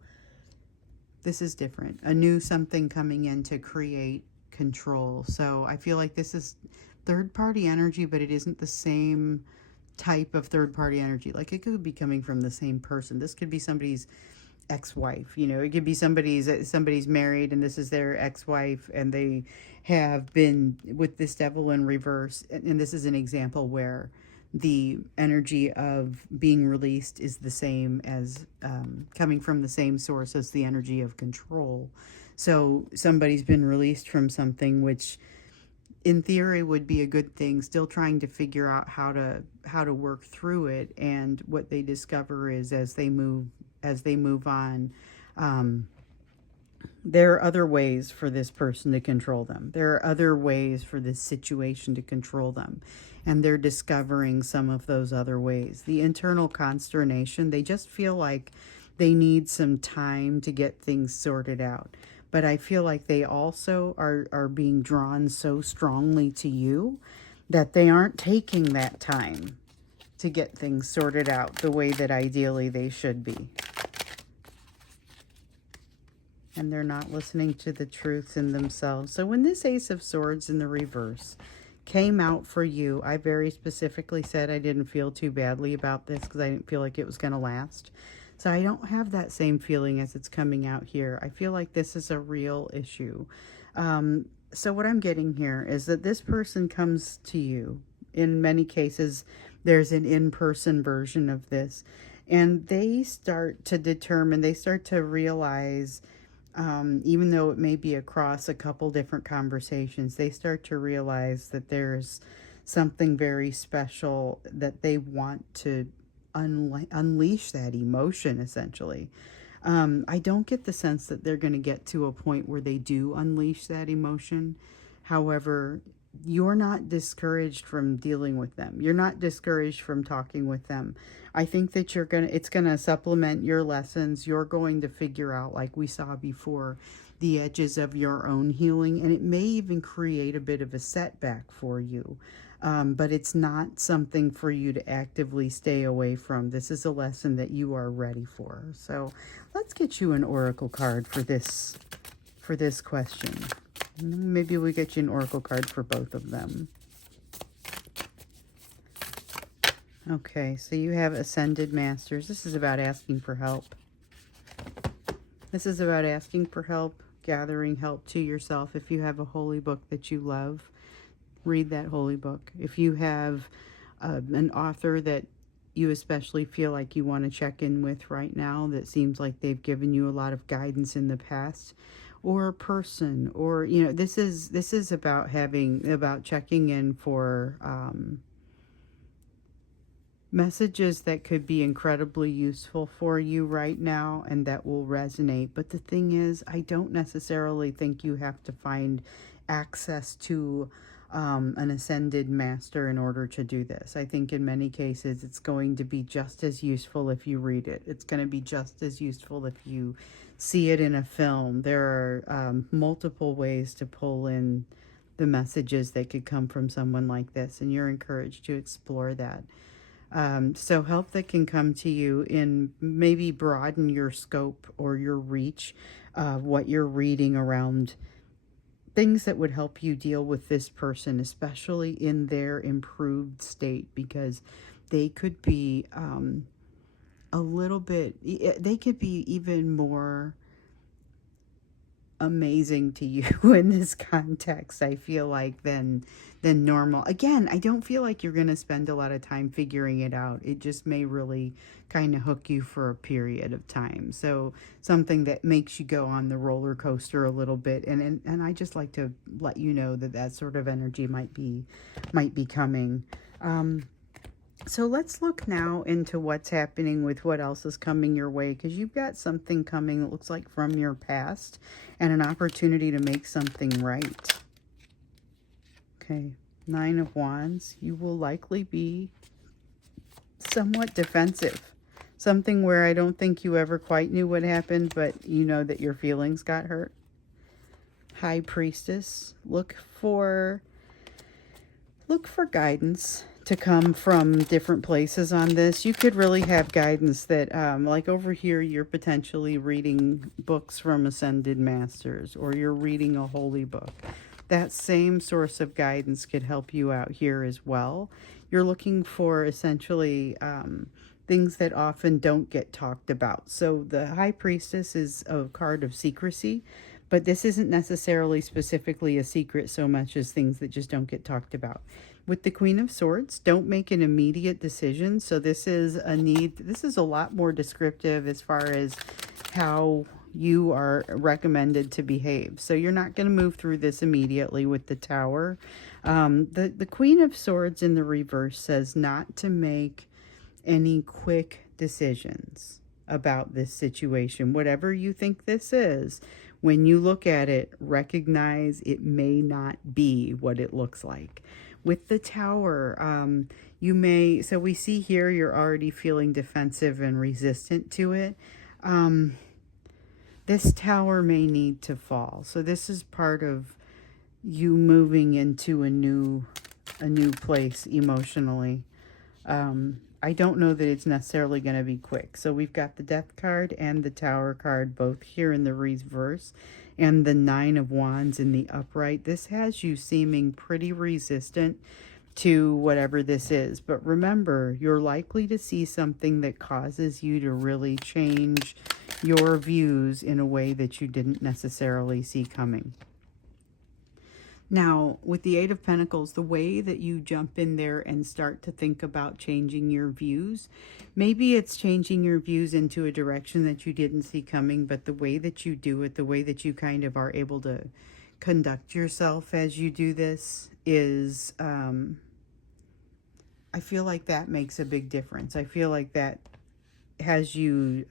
this is different, a new something coming in to create control. So I feel like this is third party energy, but it isn't the same type of third party energy. Like it could be coming from the same person. This could be somebody's ex-wife, it could be somebody's married and this is their ex-wife and they have been with this Devil in reverse, and this is an example where the energy of being released is the same as coming from the same source as the energy of control. So somebody's been released from something which in theory would be a good thing, still trying to figure out how to work through it. And what they discover is as they move on, there are other ways for this person to control them. There are other ways for this situation to control them. And they're discovering some of those other ways. The internal consternation, they just feel like they need some time to get things sorted out. But I feel like they also are being drawn so strongly to you that they aren't taking that time to get things sorted out the way that ideally they should be. And they're not listening to the truths in themselves. So when this Ace of Swords in the reverse came out for you, I very specifically said I didn't feel too badly about this because I didn't feel like it was going to last. So I don't have that same feeling as it's coming out here. I feel like this is a real issue. So what I'm getting here is that this person comes to you. In many cases, there's an in-person version of this. And they start to realize, even though it may be across a couple different conversations, they start to realize that there's something very special that they want to unleash that emotion, essentially. I don't get the sense that they're going to get to a point where they do unleash that emotion. However, you're not discouraged from dealing with them. You're not discouraged from talking with them. I think that it's going to supplement your lessons. You're going to figure out, like we saw before, the edges of your own healing, and it may even create a bit of a setback for you. But it's not something for you to actively stay away from. This is a lesson that you are ready for. So let's get you an oracle card for this question. Maybe we get you an oracle card for both of them. Okay, so you have Ascended Masters. This is about asking for help. This is about asking for help, gathering help to yourself. If you have a holy book that you love, read that holy book. If you have an author that you especially feel like you want to check in with right now, that seems like they've given you a lot of guidance in the past, or a person, or this is about checking in for messages that could be incredibly useful for you right now and that will resonate. But the thing is, I don't necessarily think you have to find access to an ascended master in order to do this. I think in many cases it's going to be just as useful if you read it. It's going to be just as useful if you see it in a film. There are multiple ways to pull in the messages that could come from someone like this, and you're encouraged to explore that. So help that can come to you in maybe broaden your scope or your reach of what you're reading around things that would help you deal with this person, especially in their improved state, because they could be a little bit, they could be even more amazing to you in this context, I feel like, than normal. Again, I don't feel like you're going to spend a lot of time figuring it out. It just may really kind of hook you for a period of time. So something that makes you go on the roller coaster a little bit, and I just like to let you know that that sort of energy might be coming. So let's look now into what's happening with what else is coming your way, because you've got something coming that looks like from your past and an opportunity to make something right. Okay, 9 of Wands. You will likely be somewhat defensive. Something where I don't think you ever quite knew what happened, but you know that your feelings got hurt. High Priestess. Look for guidance to come from different places on this. You could really have guidance that, like over here, you're potentially reading books from Ascended Masters, or you're reading a holy book. That same source of guidance could help you out here as well. You're looking for essentially things that often don't get talked about. So the High Priestess is a card of secrecy, but this isn't necessarily specifically a secret so much as things that just don't get talked about. With the Queen of Swords, don't make an immediate decision. So this is a lot more descriptive as far as how you are recommended to behave. So you're not going to move through this immediately with the Tower. The Queen of Swords in the reverse says not to make any quick decisions about this situation. Whatever you think this is, when you look at it, recognize it may not be what it looks like. With the Tower, so we see here you're already feeling defensive and resistant to it. This Tower may need to fall. So this is part of you moving into a new place emotionally. I don't know that it's necessarily going to be quick. So we've got the Death card and the Tower card both here in the reverse, and the 9 of Wands in the upright. This has you seeming pretty resistant to whatever this is. But remember, you're likely to see something that causes you to really change your views in a way that you didn't necessarily see coming. Now, with the 8 of Pentacles, the way that you jump in there and start to think about changing your views, maybe it's changing your views into a direction that you didn't see coming, but the way that you do it, the way that you kind of are able to conduct yourself as you do this is, I feel like that makes a big difference. I feel like that has you...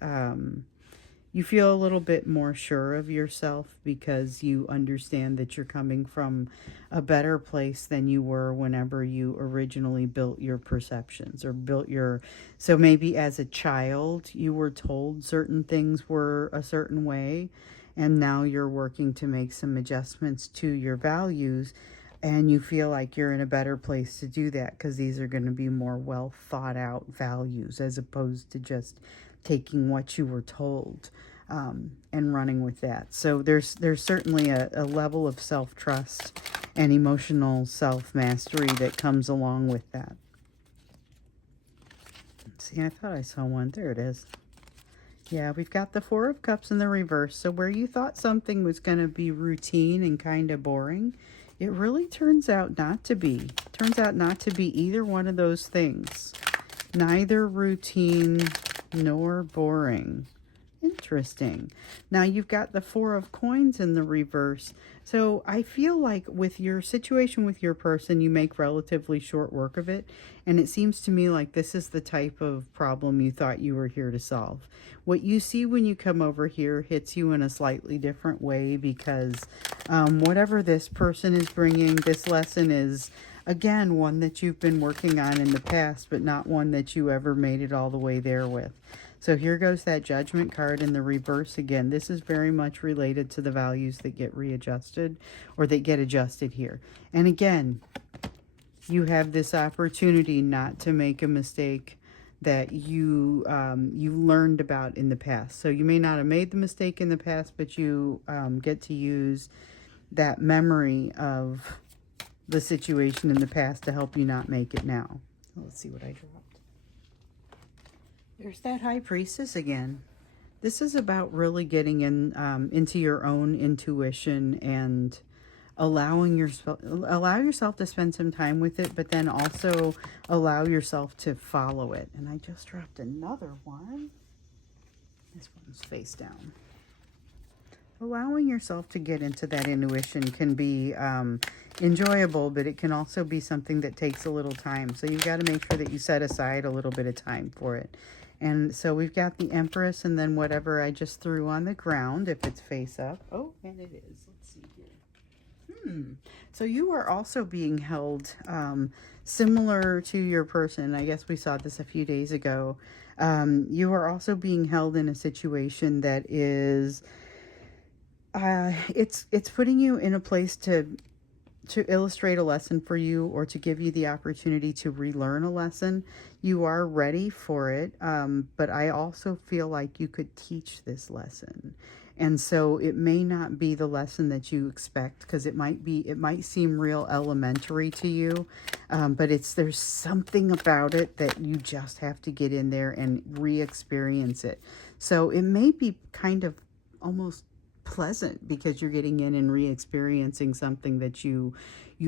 you feel a little bit more sure of yourself because you understand that you're coming from a better place than you were whenever you originally built your perceptions or so maybe as a child you were told certain things were a certain way, and now you're working to make some adjustments to your values, and you feel like you're in a better place to do that because these are going to be more well thought out values as opposed to just taking what you were told and running with that. So there's certainly a level of self-trust and emotional self-mastery that comes along with that. Let's see, I thought I saw one. There it is. Yeah, we've got the 4 of Cups in the reverse. So where you thought something was going to be routine and kind of boring, it really turns out not to be. Turns out not to be either one of those things. Neither routine nor boring. Interesting. Now you've got the 4 of Coins in the reverse. So I feel like with your situation with your person, you make relatively short work of it. And it seems to me like this is the type of problem you thought you were here to solve. What you see when you come over here hits you in a slightly different way because whatever this person is bringing, this lesson is, again, one that you've been working on in the past, but not one that you ever made it all the way there with. So here goes that Judgment card in the reverse again. This is very much related to the values that get readjusted or that get adjusted here. And again, you have this opportunity not to make a mistake that you learned about in the past. So you may not have made the mistake in the past, but you get to use that memory of the situation in the past to help you not make it now. Let's see what I dropped. There's that High Priestess again. This is about really getting into your own intuition and allow yourself to spend some time with it, but then also allow yourself to follow it. And I just dropped another one. This one's face down. Allowing yourself to get into that intuition can be enjoyable, but it can also be something that takes a little time. So you've got to make sure that you set aside a little bit of time for it. And so we've got the Empress, and then whatever I just threw on the ground, if it's face up. Oh, and it is. Let's see here. So you are also being held similar to your person. I guess we saw this a few days ago. You are also being held in a situation that is, it's putting you in a place to illustrate a lesson for you, or to give you the opportunity to relearn a lesson. You are ready for it, but I also feel like you could teach this lesson. And so it may not be the lesson that you expect, because it might seem real elementary to you, but there's something about it that you just have to get in there and re-experience it. So it may be kind of almost pleasant, because you're getting in and re-experiencing something that you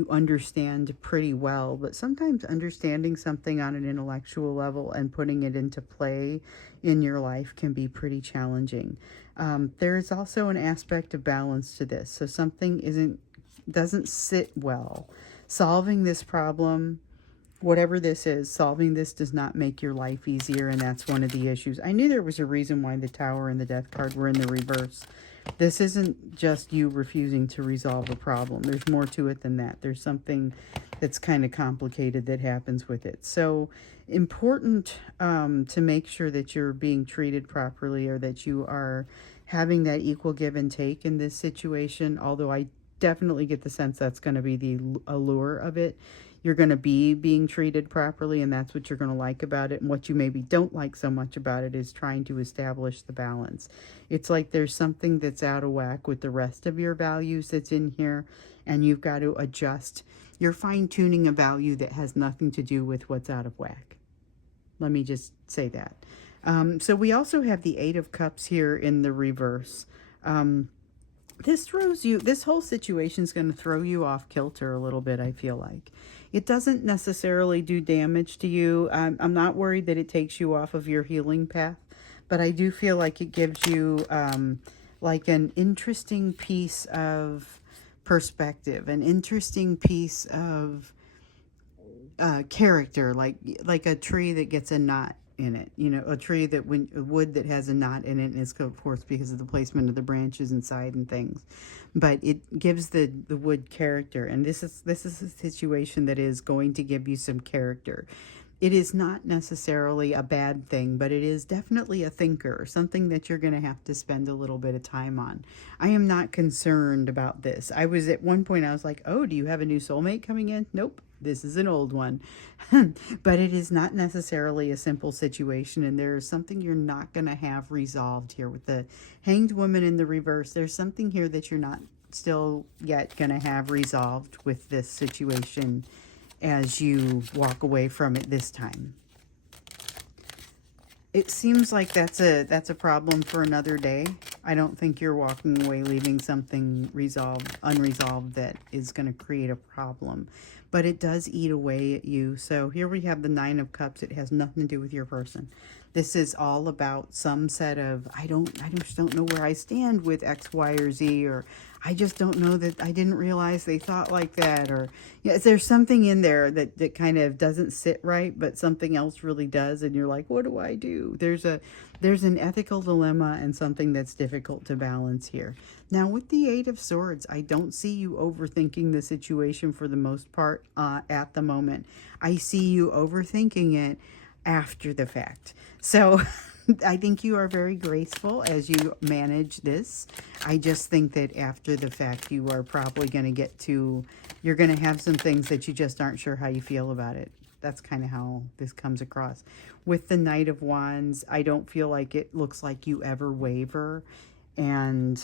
understand pretty well. But sometimes understanding something on an intellectual level and putting it into play in your life can be pretty challenging. There is also an aspect of balance to this. So something doesn't sit well. Solving this problem, whatever this is, solving this does not make your life easier, and that's one of the issues. I knew there was a reason why the Tower and the Death card were in the reverse. This isn't just you refusing to resolve a problem. There's more to it than that. There's something that's kind of complicated that happens with it. So important to make sure that you're being treated properly, or that you are having that equal give and take in this situation, although I definitely get the sense that's going to be the allure of it. You're going to be being treated properly, and that's what you're going to like about it. And what you maybe don't like so much about it is trying to establish the balance. It's like there's something that's out of whack with the rest of your values that's in here, and you've got to adjust. You're fine-tuning a value that has nothing to do with what's out of whack. Let me just say that. So we also have the Eight of Cups here in the reverse. This whole situation is going to throw you off kilter a little bit, I feel like. It doesn't necessarily do damage to you. I'm not worried that it takes you off of your healing path, but I do feel like it gives you like an interesting piece of perspective, an interesting piece of character, like a tree that gets a knot in it, a tree that wood that has a knot in it, and it's of course because of the placement of the branches inside and things, but it gives the wood character. And this is a situation that is going to give you some character. It is not necessarily a bad thing, but it is definitely a thinker, something that you're going to have to spend a little bit of time on. I am not concerned about this. I was at one point, I was like, oh, do you have a new soulmate coming in? Nope. This is an old one. But it is not necessarily a simple situation, and there is something you're not going to have resolved here with the Hanged Woman in the reverse. There's something here that you're not still yet going to have resolved with this situation as you walk away from it this time. It seems like that's a problem for another day. I don't think you're walking away leaving something unresolved that is going to create a problem. But it does eat away at you. So here we have the Nine of Cups. It has nothing to do with your person. This is all about some set of, I just don't know where I stand with X, Y, or Z, or I just don't know that I didn't realize they thought like that, or there's something in there that kind of doesn't sit right, but something else really does, and you're like, what do I do? There's an ethical dilemma and something that's difficult to balance here. Now with the Eight of Swords, I don't see you overthinking the situation for the most part at the moment. I see you overthinking it after the fact. So I think you are very graceful as you manage this. I just think that after the fact, you are probably going to get to you're going to have some things that you just aren't sure how you feel about it. That's kind of how this comes across. With the Knight of Wands, I don't feel like it looks like you ever waver. And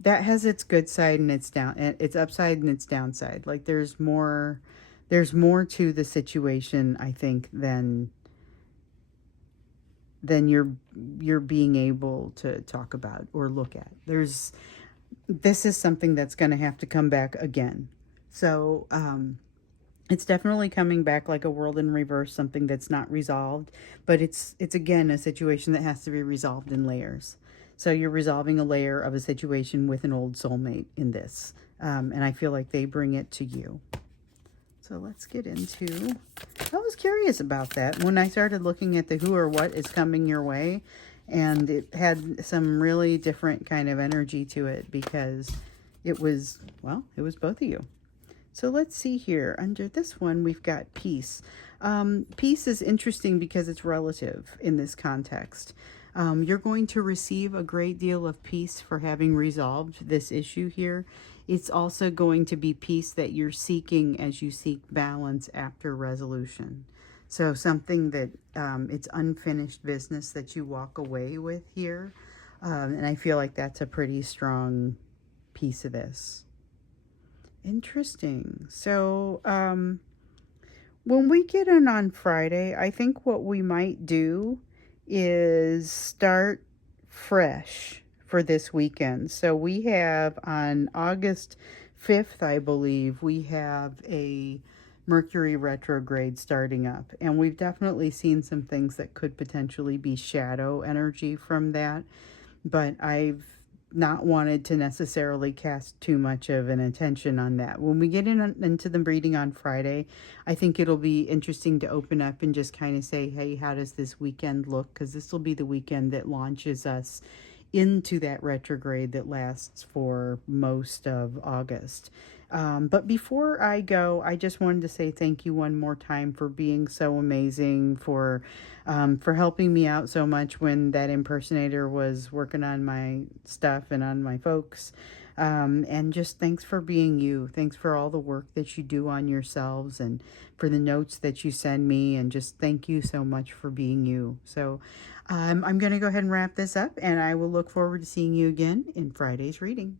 that has its good side and its upside and its downside. Like there's more to the situation, I think, than you're being able to talk about or look at. This is something that's going to have to come back again. So it's definitely coming back like a world in reverse, something that's not resolved, but it's again a situation that has to be resolved in layers. So you're resolving a layer of a situation with an old soulmate in this, and I feel like they bring it to you. So let's get into, I was curious about that when I started looking at the who or what is coming your way, and it had some really different kind of energy to it because it was, well, it was both of you. So let's see here. Under this one, we've got peace. Peace is interesting because it's relative in this context. You're going to receive a great deal of peace for having resolved this issue here. It's also going to be peace that you're seeking as you seek balance after resolution. So something that it's unfinished business that you walk away with here. And I feel like that's a pretty strong piece of this. Interesting. So when we get in on Friday, I think what we might do is start fresh for this weekend. So we have on August 5th, I believe, we have a Mercury retrograde starting up. And we've definitely seen some things that could potentially be shadow energy from that. But I've not wanted to necessarily cast too much of an attention on that. When we get into the reading on Friday, I think it'll be interesting to open up and just kind of say, hey, how does this weekend look? Because this will be the weekend that launches us into that retrograde that lasts for most of August. But before I go, I just wanted to say thank you one more time for being so amazing, for helping me out so much when that impersonator was working on my stuff and on my folks. And just thanks for being you. Thanks for all the work that you do on yourselves and for the notes that you send me. And just thank you so much for being you. So I'm going to go ahead and wrap this up, and I will look forward to seeing you again in Friday's reading.